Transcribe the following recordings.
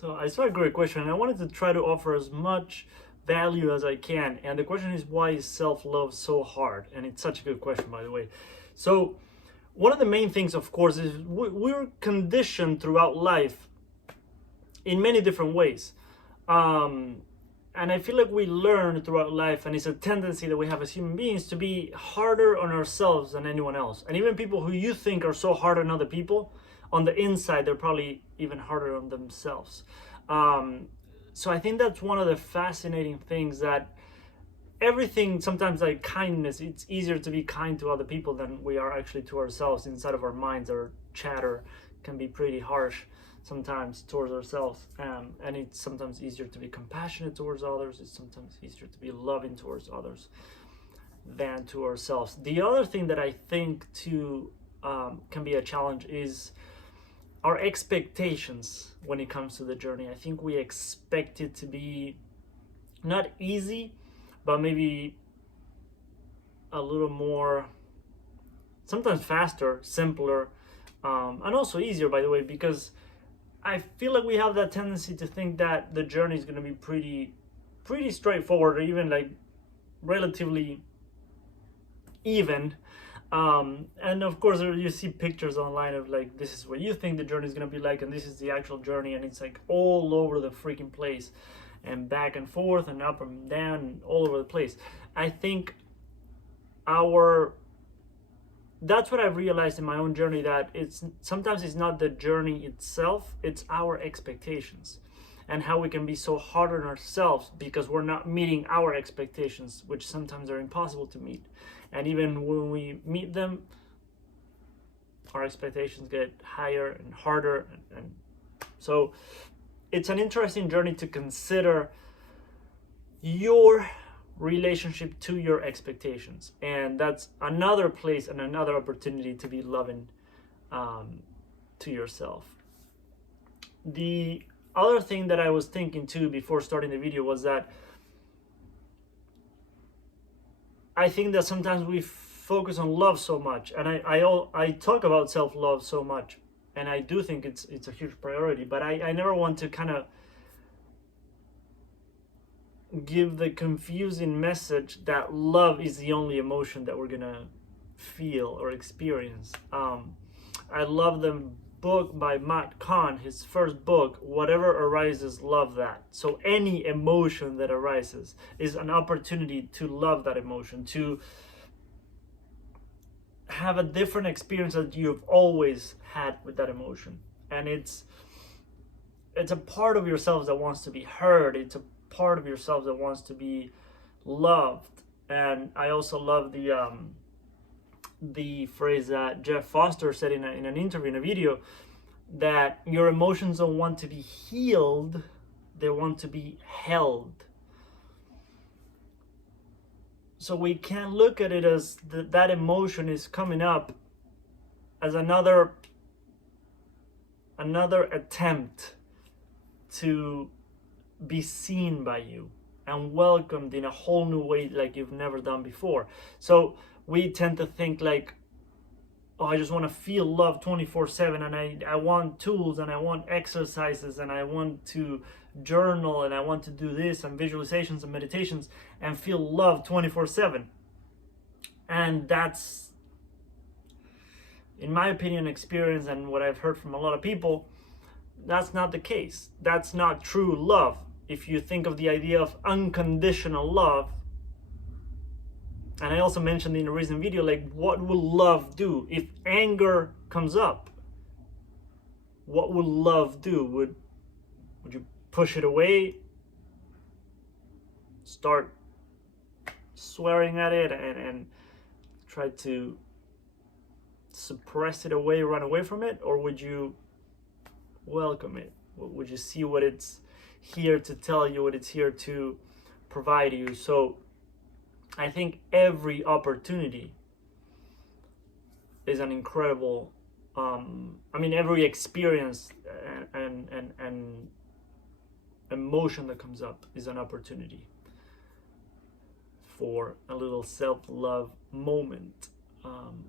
So I saw a great question, and I wanted to try to offer as much value as I can. And the question is, why is self-love so hard? And it's such a good question, by the way. So one of the main things, of course, is we're conditioned throughout life in many different ways. And I feel like we learn throughout life, and it's a tendency that we have as human beings to be harder on ourselves than anyone else. And even people who you think are so hard on other people, on the inside, they're probably even harder on themselves. So I think that's one of the fascinating things, that everything, sometimes like kindness, it's easier to be kind to other people than we are actually to ourselves. Inside of our minds, our chatter can be pretty harsh sometimes towards ourselves, and it's sometimes easier to be compassionate towards others. It's sometimes easier to be loving towards others than to ourselves. The other thing that I think too can be a challenge is our expectations when it comes to the journey. I think we expect it to be not easy, but maybe a little more, sometimes faster, simpler, and also easier, by the way, because I feel like we have that tendency to think that the journey is going to be pretty straightforward, or even like relatively even. And of course, you see pictures online of like, this is what you think the journey is going to be like, and this is the actual journey, and it's like all over the freaking place, and back and forth and up and down and all over the place. I think that's what I've realized in my own journey, that sometimes it's not the journey itself, it's our expectations, and how we can be so hard on ourselves because we're not meeting our expectations, which sometimes are impossible to meet. And even when we meet them, our expectations get higher and harder. And so it's an interesting journey to consider your relationship to your expectations. And that's another place and another opportunity to be loving to yourself. The other thing that I was thinking too before starting the video was that I think that sometimes we focus on love so much, and I talk about self-love so much, and I do think it's a huge priority, but I never want to kind of give the confusing message that love is the only emotion that we're gonna feel or experience. I love the book by Matt Kahn, his first book, Whatever Arises, Love That. So any emotion that arises is an opportunity to love that emotion, to have a different experience that you've always had with that emotion. And it's a part of yourself that wants to be heard. It's a part of yourself that wants to be loved. And I also love the phrase that Jeff Foster said in an interview, in a video, that your emotions don't want to be healed, they want to be held. So we can look at it as that emotion is coming up as another attempt to be seen by you and welcomed in a whole new way, like you've never done before. So we tend to think like, oh, I just want to feel love 24/7, and I want tools, and I want exercises, and I want to journal, and I want to do this, and visualizations and meditations, and feel love 24/7. And that's, in my opinion, experience, and what I've heard from a lot of people, that's not the case. That's not true love. If you think of the idea of unconditional love, and I also mentioned in a recent video, like, what will love do? If anger comes up, what will love do? Would you push it away? Start swearing at it and try to suppress it away, run away from it? Or would you welcome it? Would you see what it's here to tell you, what it's here to provide you? So I think every opportunity is an incredible, every experience and emotion that comes up is an opportunity for a little self-love moment,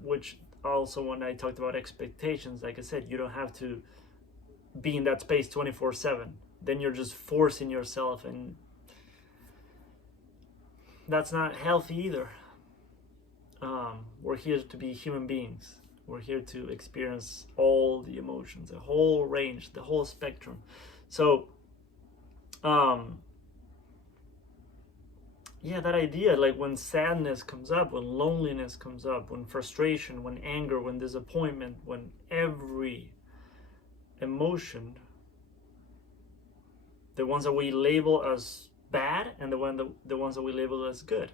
which also, when I talked about expectations, like I said, you don't have to be in that space 24/7. then you're just forcing yourself, and that's not healthy either. We're here to be human beings. We're here to experience all the emotions, the whole range, the whole spectrum. So yeah, that idea, like when sadness comes up, when loneliness comes up, when frustration, when anger, when disappointment, when every emotion, the ones that we label as bad and the ones that we label as good,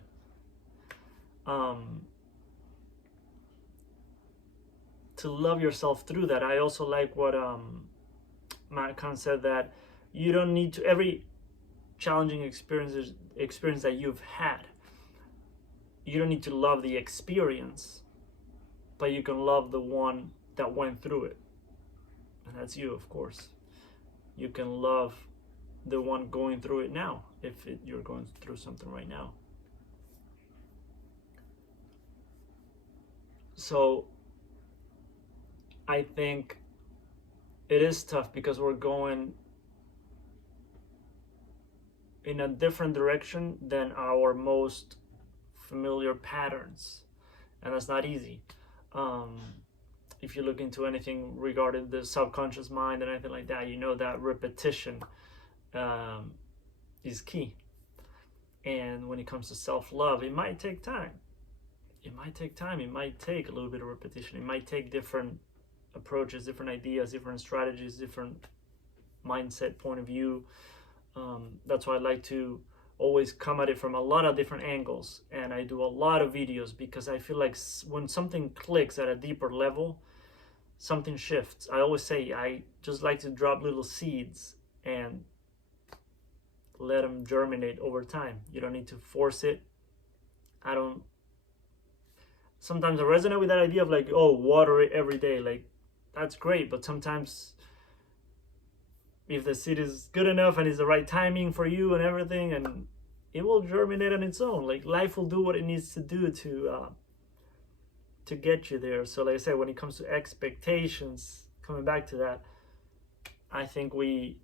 to love yourself through that. I also like what Matt Kahn said, that you don't need to, every challenging experience that you've had, you don't need to love the experience, but you can love the one that went through it, and that's you, of course. You can love the one going through it now, if you're going through something right now. So I think it is tough because we're going in a different direction than our most familiar patterns, and that's not easy. If you look into anything regarding the subconscious mind and anything like that, you know that repetition is key. And when it comes to self-love, it might take time. It might take time. It might take a little bit of repetition. It might take different approaches, different ideas, different strategies, different mindset, point of view. That's why I like to always come at it from a lot of different angles, and I do a lot of videos, because I feel like when something clicks at a deeper level, something shifts. I always say I just like to drop little seeds and let them germinate over time. You don't need to force it. Sometimes I resonate with that idea of like, oh, water it every day. Like, that's great, but sometimes if the seed is good enough and it's the right timing for you and everything, and it will germinate on its own. Like, life will do what it needs to do to get you there. So like I said, when it comes to expectations, coming back to that, I think we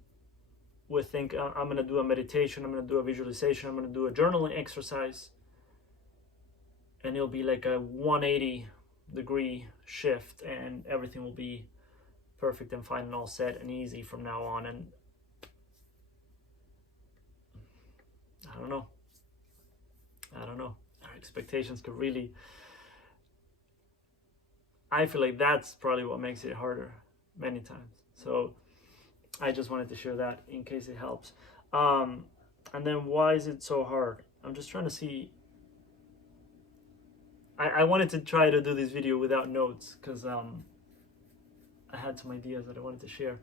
think, I'm going to do a meditation, I'm going to do a visualization, I'm going to do a journaling exercise, and it'll be like a 180-degree shift, and everything will be perfect and fine and all set and easy from now on. And I don't know. Our expectations could really, I feel like that's probably what makes it harder many times. So I just wanted to share that in case it helps. And then why is it so hard? I'm just trying to see. I wanted to try to do this video without notes, because I had some ideas that I wanted to share.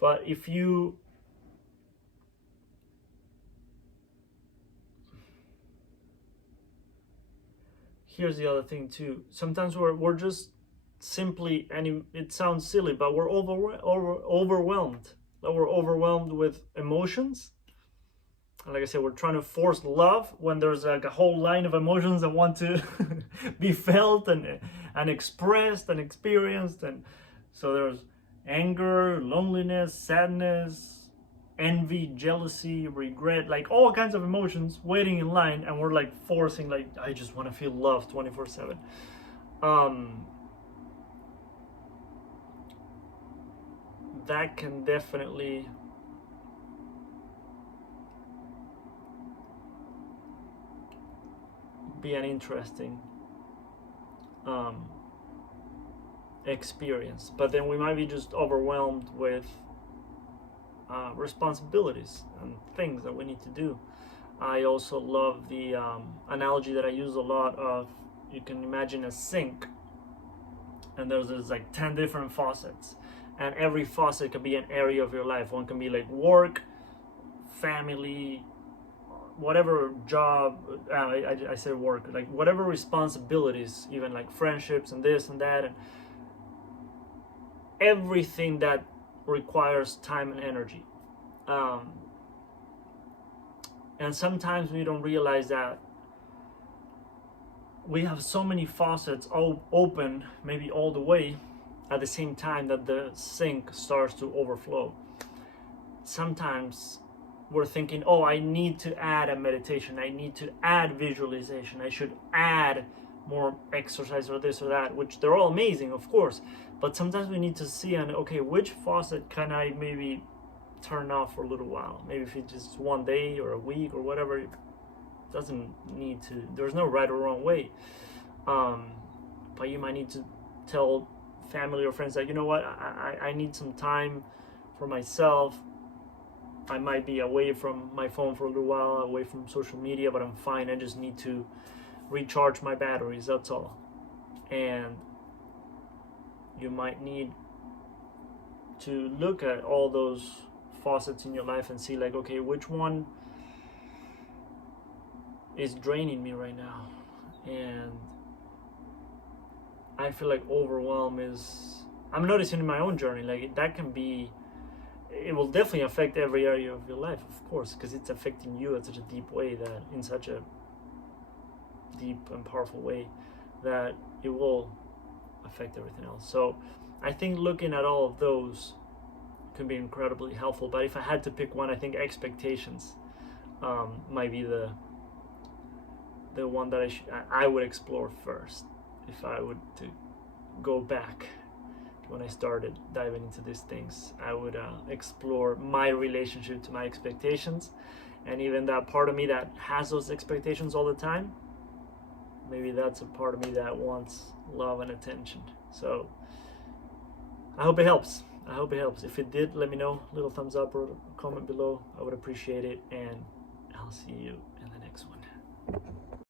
But if you, here's the other thing too. Sometimes we're just simply, and it sounds silly, but we're overwhelmed. We're overwhelmed with emotions. And like I said, we're trying to force love when there's like a whole line of emotions that want to be felt and expressed and experienced. And so there's anger, loneliness, sadness, envy, jealousy, regret, like all kinds of emotions waiting in line, and we're like forcing, like, I just want to feel love 24/7. That can definitely be an interesting experience, but then we might be just overwhelmed with responsibilities and things that we need to do. I also love the analogy that I use a lot of, you can imagine a sink, and there's like 10 different faucets, and every faucet can be an area of your life. One can be like work, family, whatever job, I say work, like whatever responsibilities, even like friendships and this and that, and everything that requires time and energy. And sometimes we don't realize that we have so many faucets all open, maybe all the way, at the same time that the sink starts to overflow. sometimes we're thinking, oh, I need to add a meditation, I need to add visualization, I should add more exercise or this or that, which they're all amazing, of course. But sometimes we need to see on, okay, which faucet can I maybe turn off for a little while? Maybe if it's just one day or a week or whatever, it doesn't need to, there's no right or wrong way. But you might need to tell family or friends that, you know what, I need some time for myself. I might be away from my phone for a little while, away from social media, but I'm fine. I just need to recharge my batteries, that's all. And you might need to look at all those faucets in your life and see, like, okay, which one is draining me right now? And I feel like overwhelm is, I'm noticing in my own journey, like that can be, it will definitely affect every area of your life, of course, because it's affecting you at such a deep way, that in such a deep and powerful way, that it will affect everything else. So I think looking at all of those can be incredibly helpful. But if I had to pick one, I think expectations might be the one that I would explore first if I would to go back when I started diving into these things. I would explore my relationship to my expectations, and even that part of me that has those expectations all the time, maybe that's a part of me that wants love and attention. So I hope it helps. I hope it helps. If it did, let me know. Little thumbs up or comment below. I would appreciate it, and I'll see you in the